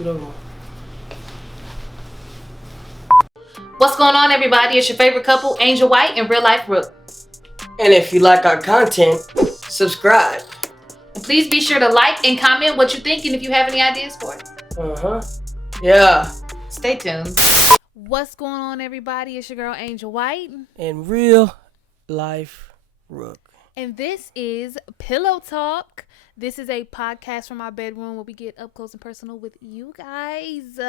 Scoot over. What's going on, everybody? It's your favorite couple, Angel White and Real Life Rook. And if you like our content, subscribe. And please be sure to like and comment what you think and if you have any ideas for it. Yeah. Stay tuned. What's going on, everybody? It's your girl, Angel White. And Real Life Rook. And this is Pillow Talk. This is a podcast from our bedroom where we get up close and personal with you guys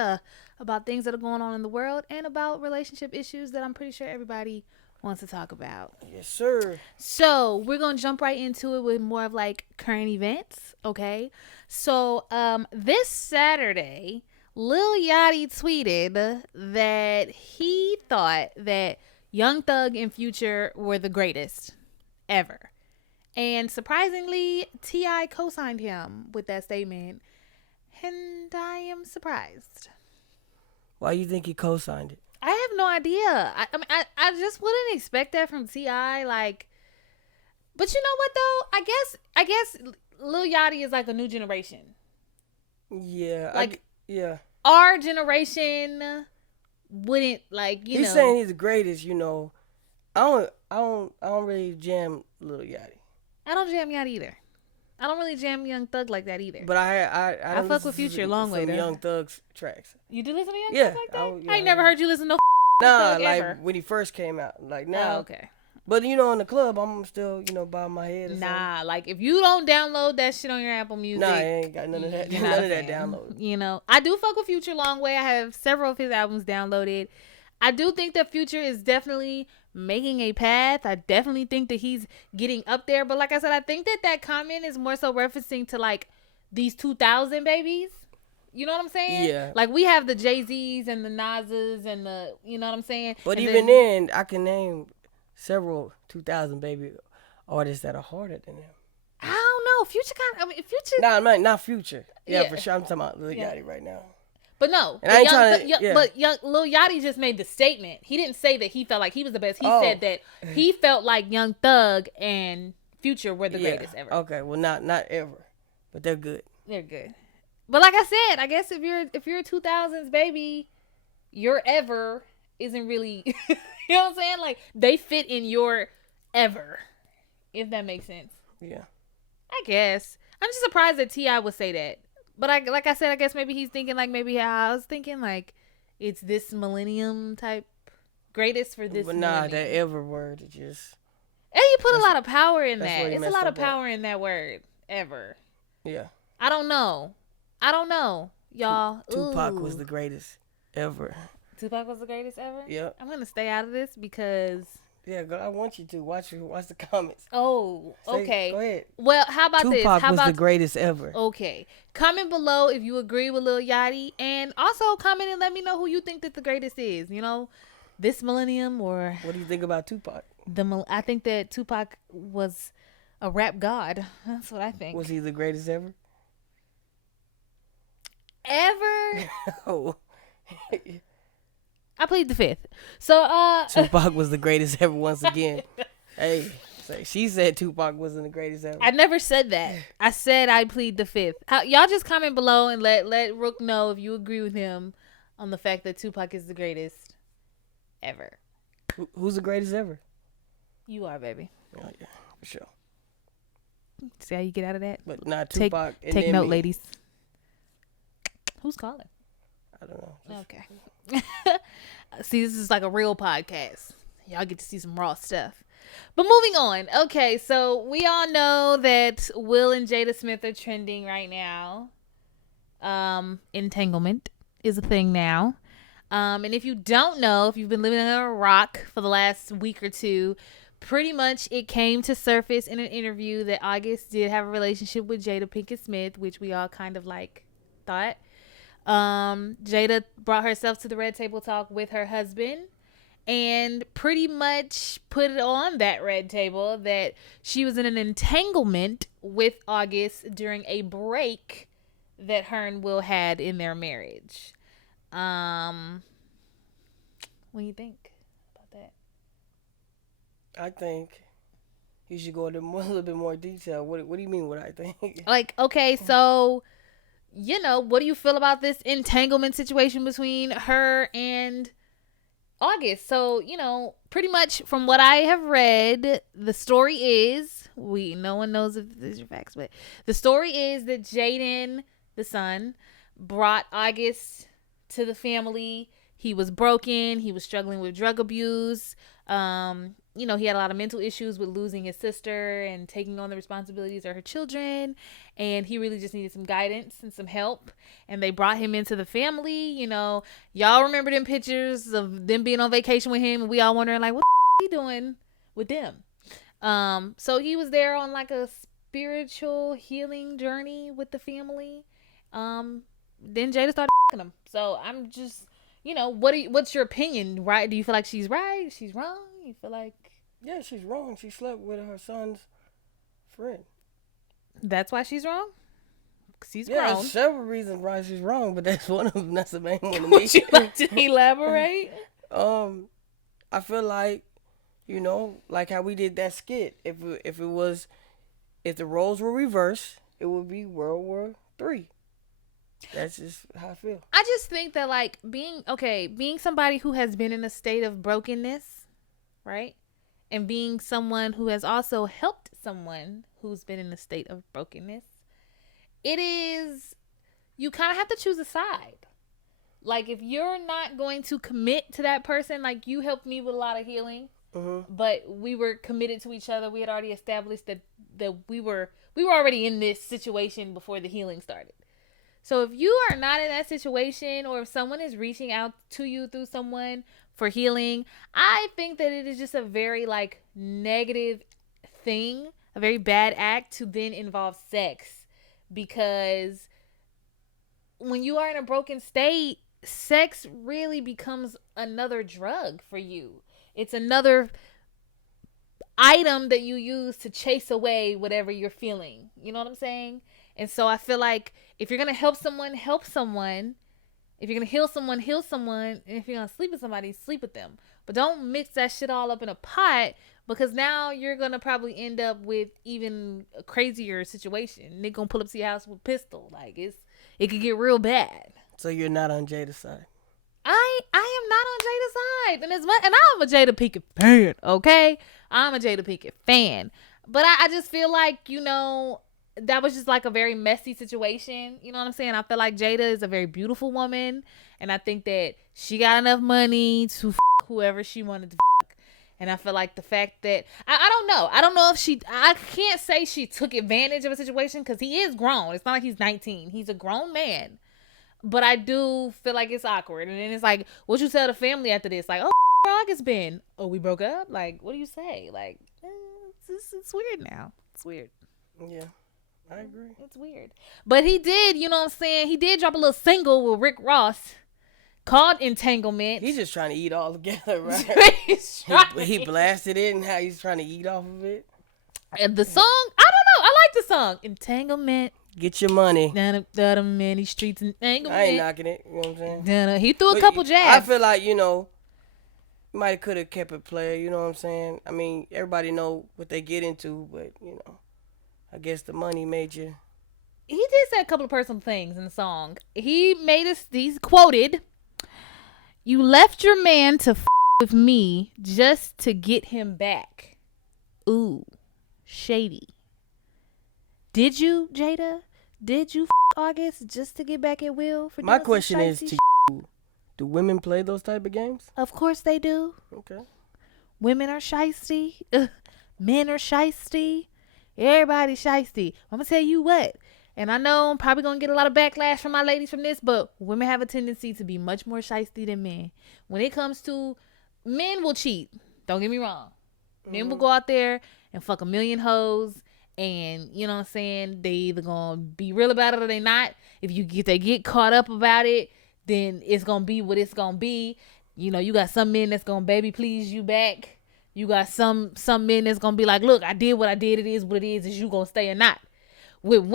about things that are going on in the world and about relationship issues that I'm pretty sure everybody wants to talk about. Yes, sir. So we're going to jump right into it with more of like current events, okay? So this Saturday, Lil Yachty tweeted that he thought that Young Thug and Future were the greatest ever. And surprisingly, T.I. co-signed him with that statement. And I am surprised. Why you think he co-signed it? I have no idea. I just wouldn't expect that from T.I. Like, but you know what though? I guess Lil Yachty is like a new generation. Yeah. Like, yeah. Our generation wouldn't like, you know. He's saying he's the greatest, you know. I don't really jam Lil Yachty. I don't jam Yachty either. I don't really jam Young Thug like that either. But I fuck with Future a long way though. Young Thug's tracks. You do listen to Young Thug like that? I ain't never heard you listen to Nah, Thug like ever. when he first came out. Like now. Oh, okay. But you know, in the club, I'm still, bobbing my head. Nah, like if you don't download that shit on your Apple Music, nah, I ain't got none of that. None of that downloaded. You know, I do fuck with Future long way. I have several of his albums downloaded. I do think that Future is definitely making a path. I definitely think that he's getting up there. But like I said, I think that comment is more so referencing to like these 2000 babies. You know what I'm saying? Yeah. Like we have the Jay-Z's and the Nas's and the, you know what I'm saying? But and even then, I can name several 2000 baby artists that are harder than him. I don't know. Future Future. Nah, not Future. Yeah, for sure. I'm talking about Lil Yachty right now. But no, and I ain't but Lil Yachty just made the statement. He didn't say that he felt like he was the best. He said that he felt like Young Thug and Future were the greatest ever. Okay, well not ever, but they're good. They're good. But like I said, I guess if you're a 2000s baby, your ever isn't really, you know what I'm saying? Like they fit in your ever, if that makes sense. Yeah. I guess I'm just surprised that T.I. would say that. But like I said, I guess maybe he's thinking like maybe how I was thinking like it's this millennium type greatest for this. But millennium. nah, that ever word is just. And you put a lot of power in that. It's a lot of power at. in that word. Ever. Yeah. I don't know, y'all. Tupac was the greatest ever. Tupac was the greatest ever. Yep. I'm gonna stay out of this because. Yeah, I want you to watch the comments. Oh, okay. Go ahead. Well, how about this? Tupac was the greatest ever. Okay. Comment below if you agree with Lil Yachty, and also comment and let me know who you think that the greatest is. You know, this millennium or. What do you think about Tupac? I think that Tupac was a rap god. That's what I think. Was he the greatest ever? Ever? Oh. I plead the fifth. So Tupac was the greatest ever once again. Hey, she said Tupac wasn't the greatest ever. I never said that. I said I plead the fifth. Y'all just comment below and let Rook know if you agree with him on the fact that Tupac is the greatest ever. Who's the greatest ever? You are, baby. Oh, yeah, for sure. See how you get out of that? But not Tupac. Take note, ladies. Who's calling? I don't know. Okay. See, this is like a real podcast. Y'all get to see some raw stuff. But moving on. Okay, so we all know that Will and Jada Smith are trending right now. Entanglement is a thing now. And if you don't know, if you've been living under a rock for the last week or two, pretty much it came to surface in an interview that August did have a relationship with Jada Pinkett Smith, which we all kind of like thought. Jada brought herself to the Red Table Talk with her husband and pretty much put it on that red table that she was in an entanglement with August during a break that her and Will had in their marriage. What do you think about that? I think you should go into a little bit more detail. What do you mean what I think? Like, okay, so what do you feel about this entanglement situation between her and August? So, pretty much from what I have read, the story is, no one knows if these are facts, but the story is that Jaden, the son, brought August to the family. He was broken. He was struggling with drug abuse. He had a lot of mental issues with losing his sister and taking on the responsibilities of her children. And he really just needed some guidance and some help. And they brought him into the family. Y'all remember them pictures of them being on vacation with him. And we all wondering, like, what the he doing with them? So he was there on like a spiritual healing journey with the family. Then Jada started him. So I'm just... what's your opinion, right? Do you feel like she's right? She's wrong? You feel like... Yeah, she's wrong. She slept with her son's friend. That's why she's wrong? Because he's grown. There's several reasons why she's wrong, but that's one of them. That's the main one to me. Would you like to elaborate? I feel like, like how we did that skit. If the roles were reversed, it would be World War III. That's just how I feel. I just think that, like, being somebody who has been in a state of brokenness, right? And being someone who has also helped someone who's been in a state of brokenness, you kind of have to choose a side. Like, if you're not going to commit to that person, like, you helped me with a lot of healing, but we were committed to each other. We had already established that we were already in this situation before the healing started. So if you are not in that situation, or if someone is reaching out to you through someone for healing, I think that it is just a very, like, negative thing, a very bad act to then involve sex. Because when you are in a broken state, sex really becomes another drug for you. It's another item that you use to chase away whatever you're feeling. You know what I'm saying? And so I feel like if you're going to help someone, help someone. If you're going to heal someone, heal someone. And if you're going to sleep with somebody, sleep with them. But don't mix that shit all up in a pot, because now you're going to probably end up with even a crazier situation. They going to pull up to your house with a pistol. Like, it could get real bad. So you're not on Jada's side? I am not on Jada's side. And I'm a Jada Pinkett fan, okay? I'm a Jada Pinkett fan. But I just feel like, that was just like a very messy situation. You know what I'm saying? I feel like Jada is a very beautiful woman, and I think that she got enough money to whoever she wanted to And I feel like the fact that I don't know if I can't say she took advantage of a situation, because he is grown. It's not like he's 19. He's a grown man. But I do feel like it's awkward. And then it's like, what you tell the family after this? Like, August been? Oh, we broke up? Like, what do you say? Like, it's weird now. It's weird. Yeah. I agree. It's weird. But he did, you know what I'm saying? He did drop a little single with Rick Ross called Entanglement. He's just trying to eat all together, right? he blasted it, and how he's trying to eat off of it. And the song, I don't know. I like the song. Entanglement. Get your money. Many streets entanglement. I ain't knocking it. You know what I'm saying? He threw a couple jabs. I feel like, might could have kept it player. You know what I'm saying? I mean, everybody know what they get into, but, I guess the money made you. He did say a couple of personal things in the song. He's quoted, "You left your man to with me just to get him back. Ooh, shady. Did you, Jada? Did you August just to get back at Will? For my question is, do women play those type of games? Of course they do. Okay. Women are shiesty. Men are shiesty. Everybody's shiesty. I'm going to tell you what. And I know I'm probably going to get a lot of backlash from my ladies from this, but women have a tendency to be much more shiesty than men. When it comes to, men will cheat. Don't get me wrong. Men will go out there and fuck a million hoes. And, you know what I'm saying, they either going to be real about it or they not. If they get caught up about it, then it's going to be what it's going to be. You got some men that's going to baby please you back. You got some men that's going to be like, look, I did what I did. It is what it is you going to stay or not. With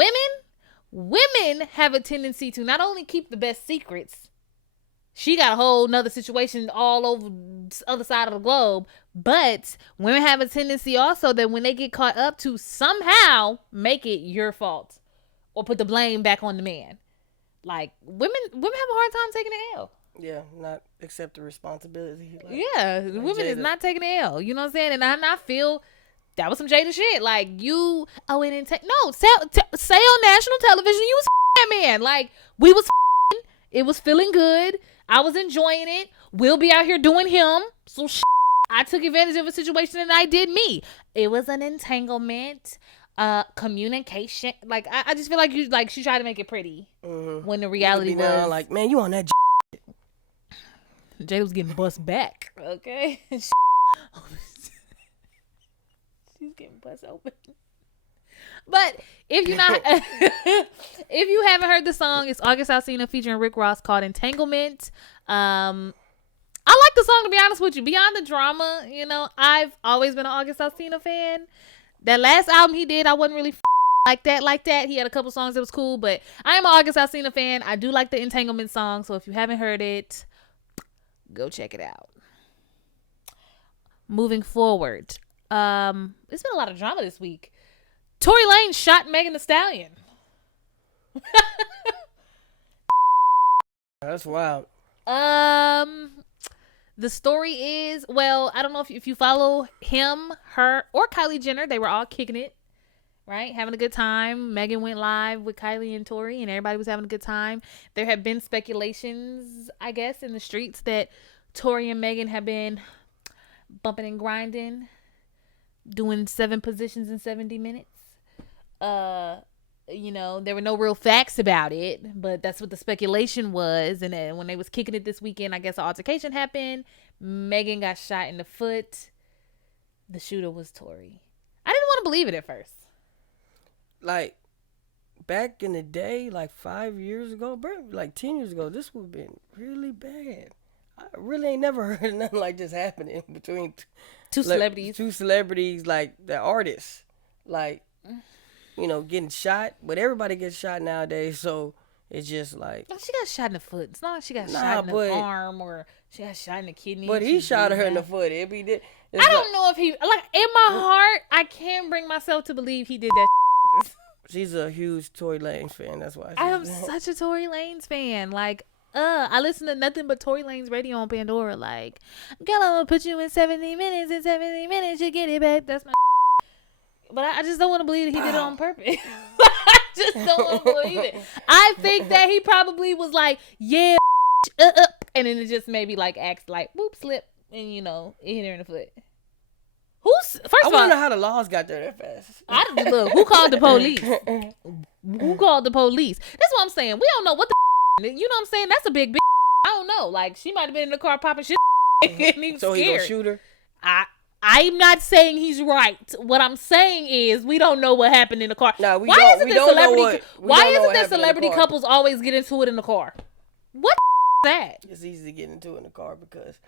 women have a tendency to not only keep the best secrets. She got a whole nother situation all over the other side of the globe. But women have a tendency also that when they get caught up to somehow make it your fault or put the blame back on the man. Like women have a hard time taking the L. Yeah, not accept the responsibility. Women Jada. is not taking the L. You know what I'm saying? And I feel that was some Jada shit. Like you, it didn't take. No, say on national television you was that man. Like we was. It was feeling good. I was enjoying it. We'll be out here doing him. So I took advantage of a situation and I did me. It was an entanglement. Communication. Like I just feel like she tried to make it pretty when the reality was like, man, you on that. Jada was getting bust back. Okay, she's getting bust open. But if you're not, if you haven't heard the song, it's August Alsina featuring Rick Ross called Entanglement. I like the song, to be honest with you. Beyond the drama, I've always been an August Alsina fan. That last album he did, I wasn't really like that. He had a couple songs that was cool, but I am an August Alsina fan. I do like the Entanglement song, so if you haven't heard it, go check it out. Moving forward, it's been a lot of drama this week. Tory Lanez shot Megan Thee Stallion. That's wild. The story is, well, I don't know if you follow him, her, or Kylie Jenner. They were all kicking it, right? Having a good time. Megan went live with Kylie and Tory, and everybody was having a good time. There have been speculations, I guess, in the streets that Tory and Megan have been bumping and grinding, doing 7 positions in 70 minutes. There were no real facts about it, but that's what the speculation was. And then when they was kicking it this weekend, I guess an altercation happened. Megan got shot in the foot. The shooter was Tory. I didn't want to believe it at first. Like, back in the day, like 5 years ago, like 10 years ago, this would have been really bad. I really ain't never heard of nothing like this happening between two celebrities, like the artists. Like, getting shot. But everybody gets shot nowadays, so it's just like... No, she got shot in the foot. It's not like she got shot in the arm or she got shot in the kidney. But he shot her in the foot. I don't know if he... Like, in my heart, I can't bring myself to believe he did that. She's a huge Tory Lanez fan. That's why. I am such a Tory Lanez fan. Like, I listen to nothing but Tory Lanez radio on Pandora. Like, girl, I'm gonna put you in 70 minutes. In 70 minutes, you get it back. That's my... But I just don't want to believe that he did it on purpose. I just don't want to believe it. I think that he probably was like, yeah, and then it just maybe like acts like, whoop, slip, and it hit her in the foot. I want to know how the laws got there that fast. Look, who called the police? Who called the police? That's what I'm saying. We don't know what the you know what I'm saying? That's a big I don't know. Like, she might have been in the car popping shit and he was scared. He gonna shoot her? I'm not saying he's right. What I'm saying is we don't know what happened in the car. No, why isn't that celebrity couples always get into it in the car? What is that? It's easy to get into it in the car because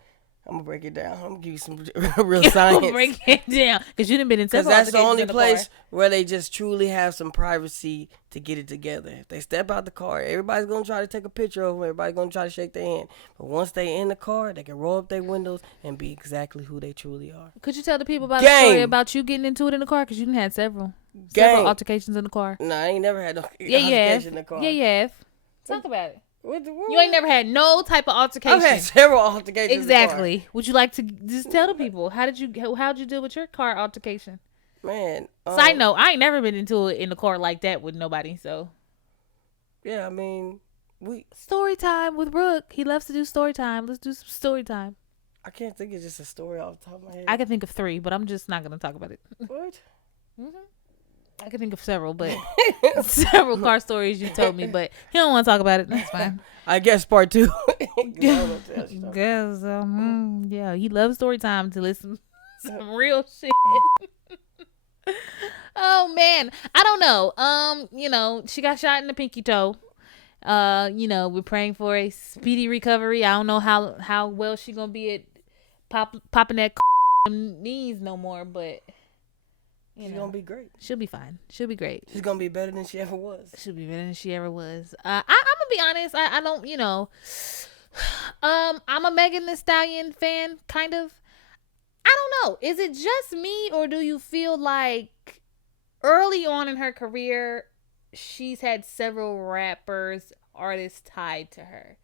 I'm gonna break it down. I'm gonna give you some real science. Break it down because you done been in several. Because that's the only place where they just truly have some privacy to get it together. If they step out the car, everybody's gonna try to take a picture of them. Everybody's gonna try to shake their hand. But once they in the car, they can roll up their windows and be exactly who they truly are. Could you tell the people about the story about you getting into it in the car? Because you done had several altercations in the car. No, I ain't never had no altercation in the car. Yeah, you have. Talk about it. What? You ain't never had no type of altercation. I've had several altercations. Exactly. In the car. Would you like to just tell the people how'd you deal with your car altercation? Man. Side note, I ain't never been into it in the car like that with nobody. So. Yeah, I mean, story time with Rook. He loves to do story time. Let's do some story time. I can't think of just a story off the top of my head. I can think of 3, but I'm just not gonna talk about it. What? I can think of several, but several car stories you told me, but he don't want to talk about it. That's fine. I guess part 2. Guess, yeah, he loves story time to listen some real shit. Oh man, I don't know. She got shot in the pinky toe. We're praying for a speedy recovery. I don't know how well she gonna be at popping that knees no more, but. She's gonna be great. She'll be fine. She'll be great. She's gonna be better than she ever was. She'll be better than she ever was. I'm gonna be honest. I don't. I'm a Megan Thee Stallion fan, kind of. I don't know. Is it just me, or do you feel like early on in her career, she's had several rappers, artist tied to her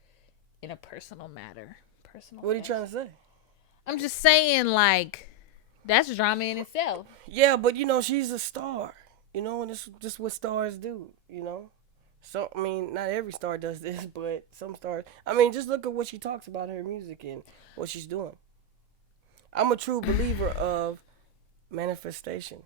in a personal matter. What are you trying to say? I'm just saying, like, that's drama in itself. Yeah, but she's a star. And this just what stars do. So I mean, not every star does this, but some stars. I mean, just look at what she talks about in her music and what she's doing. I'm a true believer of manifestation.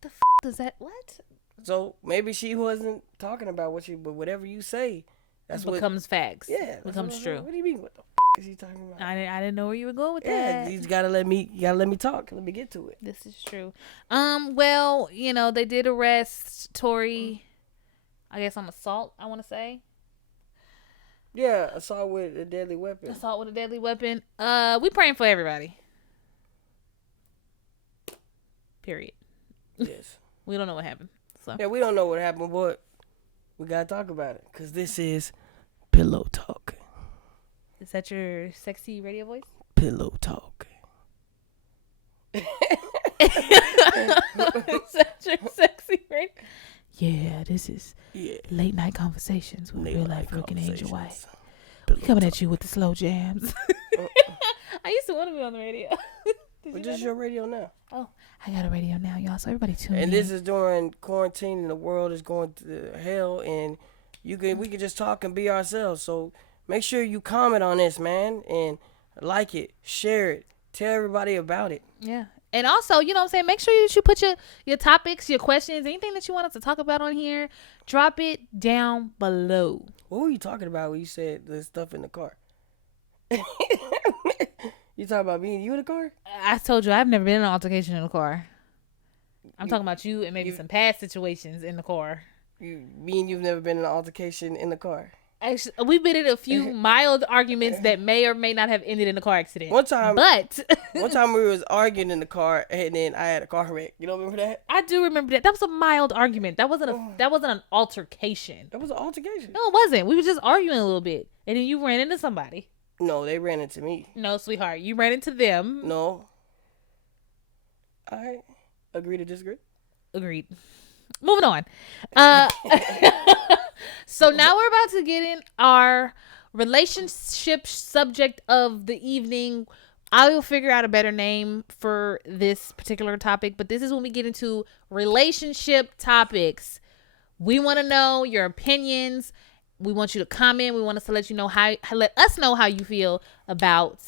The does that what? So maybe she wasn't talking about but whatever you say, that's what becomes facts. Yeah, becomes true. What do you mean? What the is he talking about? I didn't know where you were going with that. You gotta let me talk. Let me get to it. This is true. Well, they did arrest Tory, I guess on assault, I want to say. Yeah, assault with a deadly weapon. We praying for everybody. Period. Yes. We don't know what happened. So. Yeah, we don't know what happened, but we gotta talk about it because this is Pillow Talk. Is that your sexy radio voice? Pillow Talk. Is that your sexy radio? Yeah, this is late night conversations with real life Rook and Angel White. We coming at you with the slow jams. I used to want to be on the radio. But this is your radio now. Oh, I got a radio now, y'all. So everybody tune in. And this is during quarantine, and the world is going to hell, and we can just talk and be ourselves. So make sure you comment on this, man, and like it, share it, tell everybody about it. Yeah. And also, you know what I'm saying, make sure you put your topics, your questions, anything that you want us to talk about on here, drop it down below. What were you talking about when you said the stuff in the car? You talking about me and you in the car? I told you I've never been in an altercation in the car. I'm talking about you and maybe some past situations in the car. Me and you've never been in an altercation in the car. Actually, we've been in a few mild arguments that may or may not have ended in a car accident. One time we was arguing in the car, and then I had a car wreck. You don't remember that? I do remember that. That was a mild argument. That wasn't an altercation. That was an altercation. No, it wasn't. We were just arguing a little bit, and then you ran into somebody. No, they ran into me. No, sweetheart, you ran into them. No. I agree to disagree. Agreed. Moving on. So now we're about to get in our relationship subject of the evening. I will figure out a better name for this particular topic, but this is when we get into relationship topics. We want to know your opinions. We want you to comment. We want us to let us know how you feel about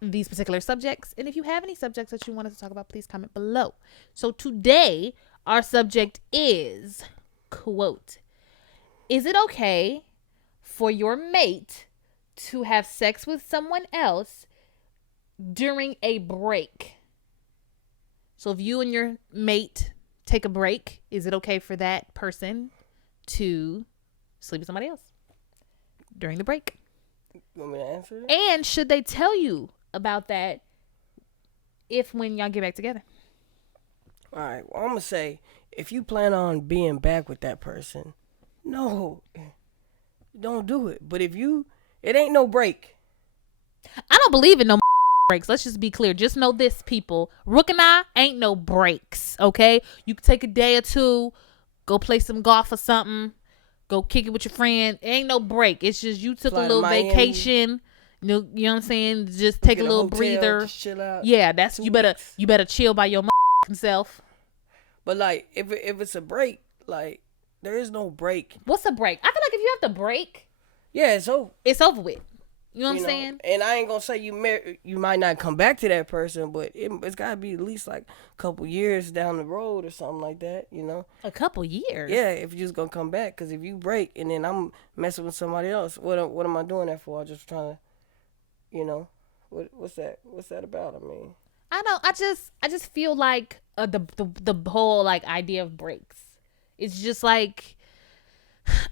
these particular subjects. And if you have any subjects that you want us to talk about, please comment below. So today, our subject is, quote, is it okay for your mate to have sex with someone else during a break? So if you and your mate take a break, is it okay for that person to sleep with somebody else during the break? You want me to answer that? And should they tell you about that when y'all get back together? All right. Well, I'm going to say, if you plan on being back with that person, no, don't do it. But it ain't no break. I don't believe in no breaks. Let's just be clear. Just know this, people. Rook and I ain't no breaks, okay? You can take a day or two, go play some golf or something, go kick it with your friend. It ain't no break. It's just you took a little vacation. You know what I'm saying? Just take a little breather. Just chill out. Yeah, that's you better chill by your self. But like if it's a break, like there is no break. What's a break? I feel like if you have to break, yeah, it's over. It's over with. You know what I'm saying? And I ain't gonna say you might not come back to that person, but it's gotta be at least like a couple years down the road or something like that. A couple years. Yeah, if you're just gonna come back, because if you break and then I'm messing with somebody else, what am I doing that for? I'm just trying to, what's that about? I mean, I know. I just feel like the whole like idea of breaks. It's just like,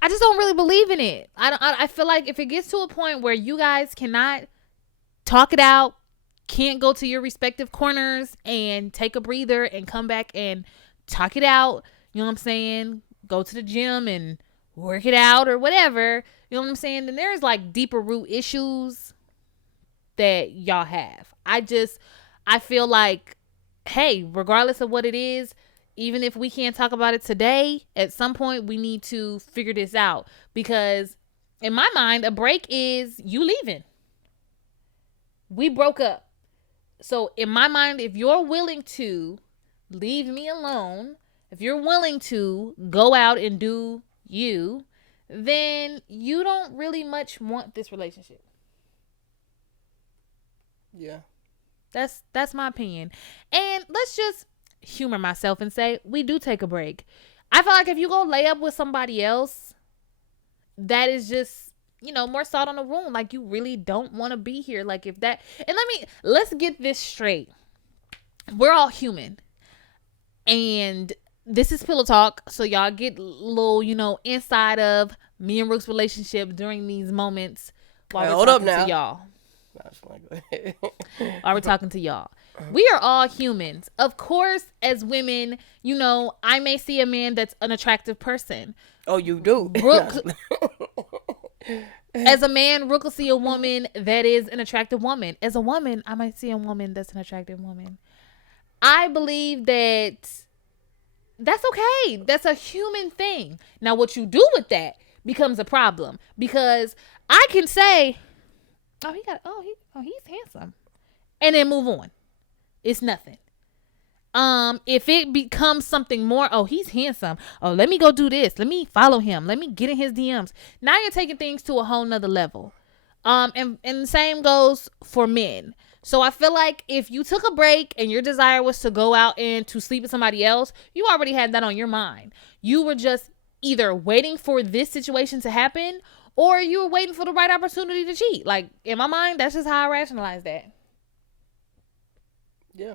I just don't really believe in it. I feel like if it gets to a point where you guys cannot talk it out, can't go to your respective corners and take a breather and come back and talk it out, you know what I'm saying? Go to the gym and work it out or whatever, you know what I'm saying? Then there's like deeper root issues that y'all have. I feel like, hey, regardless of what it is, even if we can't talk about it today, at some point we need to figure this out, because In my mind, a break is you leaving. We broke up. So in my mind, if you're willing to leave me alone, if you're willing to go out and do you, then you don't really much want this relationship. Yeah. That's my opinion. And let's just humor myself and say we do take a break. I feel like if you go lay up with somebody else, that is just, more salt on the wound. Like, you really don't want to be here. Like, if that, and let's get this straight. We're all human. And this is Pillow Talk. So y'all get a little, inside of me and Rook's relationship during these moments while we're talking to y'all. While we're talking to y'all. We are all humans. Of course, as women, I may see a man that's an attractive person. Oh, you do? Rook, as a man, Rook will see a woman that is an attractive woman. As a woman, I might see a woman that's an attractive woman. I believe that's okay. That's a human thing. Now, what you do with that becomes a problem, because I can say, he's handsome, and then move on. It's nothing. If it becomes something more, he's handsome. Oh, let me go do this. Let me follow him. Let me get in his DMs. Now you're taking things to a whole nother level. And the same goes for men. So I feel like if you took a break and your desire was to go out and to sleep with somebody else, you already had that on your mind. You were just either waiting for this situation to happen, or you were waiting for the right opportunity to cheat. Like, in my mind, that's just how I rationalize that. Yeah.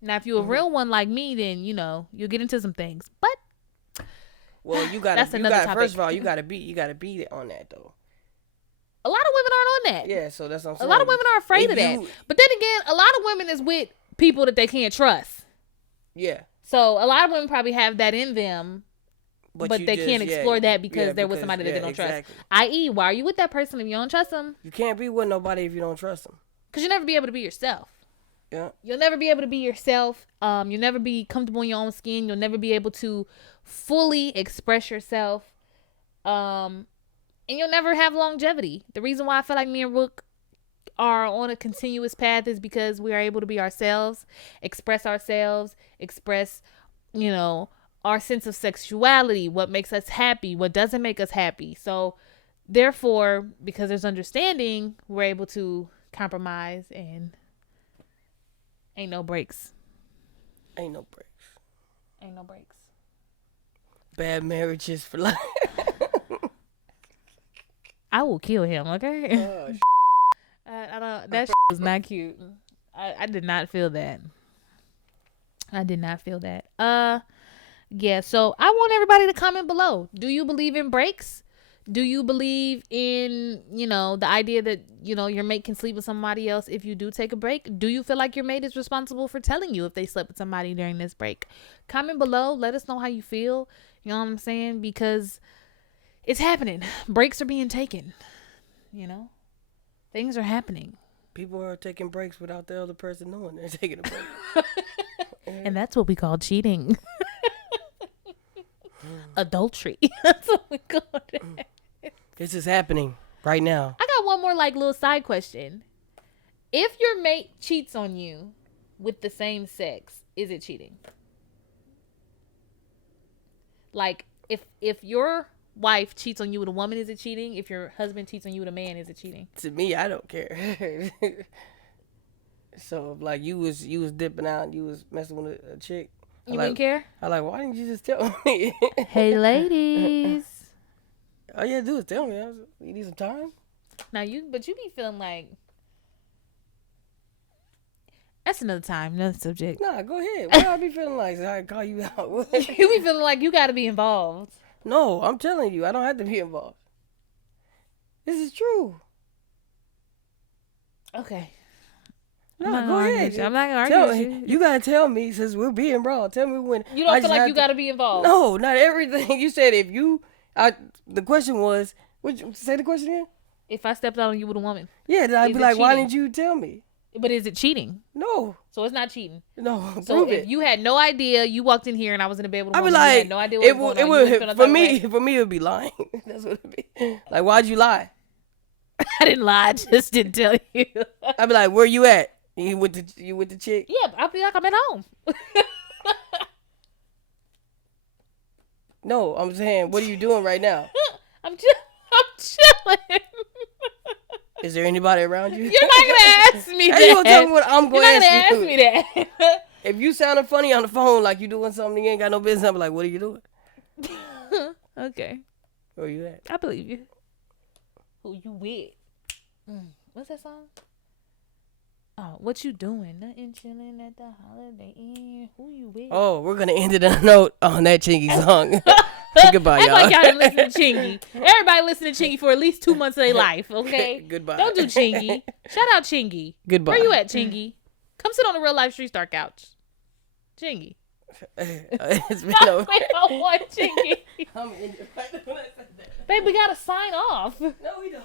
Now, if you're a real one like me, then, you'll get into some things. But, well, first of all, you gotta be on that, though. A lot of women aren't on that. Yeah, so that's what I'm saying. A lot of women are afraid of that. But then again, a lot of women is with people that they can't trust. Yeah. So a lot of women probably have that in them, but they can't explore that because they're with somebody that they don't trust. I.e., why are you with that person if you don't trust them? You can't be with nobody if you don't trust them. Because you'll never be able to be yourself. Yeah. You'll never be able to be yourself. You'll never be comfortable in your own skin. You'll never be able to fully express yourself. And you'll never have longevity. The reason why I feel like me and Rook are on a continuous path is because we are able to be ourselves, express, our sense of sexuality, what makes us happy, what doesn't make us happy. So, therefore, because there's understanding, we're able to compromise, and ain't no breaks. Ain't no breaks. Bad marriages for life. I will kill him, okay? I don't. That was not cute. I did not feel that. Yeah. So I want everybody to comment below. Do you believe in breaks? Do you believe in the idea that your mate can sleep with somebody else if you do take a break? Do you feel like your mate is responsible for telling you if they slept with somebody during this break? Comment below. Let us know how you feel. You know what I'm saying? Because it's happening. Breaks are being taken. Things are happening. People are taking breaks without the other person knowing they're taking a break. And that's what we call cheating. Adultery. That's what we call it. This is happening right now. I got one more little side question. If your mate cheats on you with the same sex, is it cheating? Like, if your wife cheats on you with a woman, is it cheating? If your husband cheats on you with a man, is it cheating? To me, I don't care. So, like, you was dipping out, you was messing with a chick. You wouldn't care? I'm like, why didn't you just tell me? Hey, ladies. All you had to do is tell me. You need some time? But you be feeling like... That's another time, another subject. Nah, go ahead. What do I be feeling like? So I can call you out. You be feeling like you got to be involved. No, I'm telling you, I don't have to be involved. This is true. Okay. No, go ahead. I'm not going to argue with you. You got to tell me, since we're being wrong. Tell me when. You don't feel like you got to be involved? No, not everything. You said if you... the question was... Say the question again? If I stepped out on you with a woman. Yeah, then I'd be like, why didn't you tell me? But is it cheating? No. So it's not cheating. No. So Prove if it. you had no idea, you walked in here and I was in the bed with a I'd be woman, you like, had no idea what was going on. for me, it would be lying. That's what it'd be. Like, why'd you lie? I didn't lie. I just didn't tell you. I'd be like, where you at? You with the chick? Yeah, I'll be like, I'm at home. No, I'm saying, what are you doing right now? I'm chilling. Is there anybody around you? You're not gonna ask me that. Hey, you gonna tell me what I'm going to You're not ask gonna you? ask me that. If you sounded funny on the phone like you doing something you ain't got no business, I'm like, what are you doing? Okay. Where you at? I believe you. Who you with? What's that song? Oh, what you doing? Nothing, chilling at the Holiday Inn. Who you with? Oh, we're gonna end it on a note on that Chingy song. Goodbye, y'all. Act like y'all didn't listen to Chingy. Everybody listen to Chingy for at least 2 months of their life, okay? Goodbye. Don't do Chingy. Shout out Chingy. Goodbye. Where you at, Chingy? Come sit on the Real Life Street Star couch. Chingy. It's been We over. don't want Chingy. I'm in your Babe, we gotta sign off. No, we don't.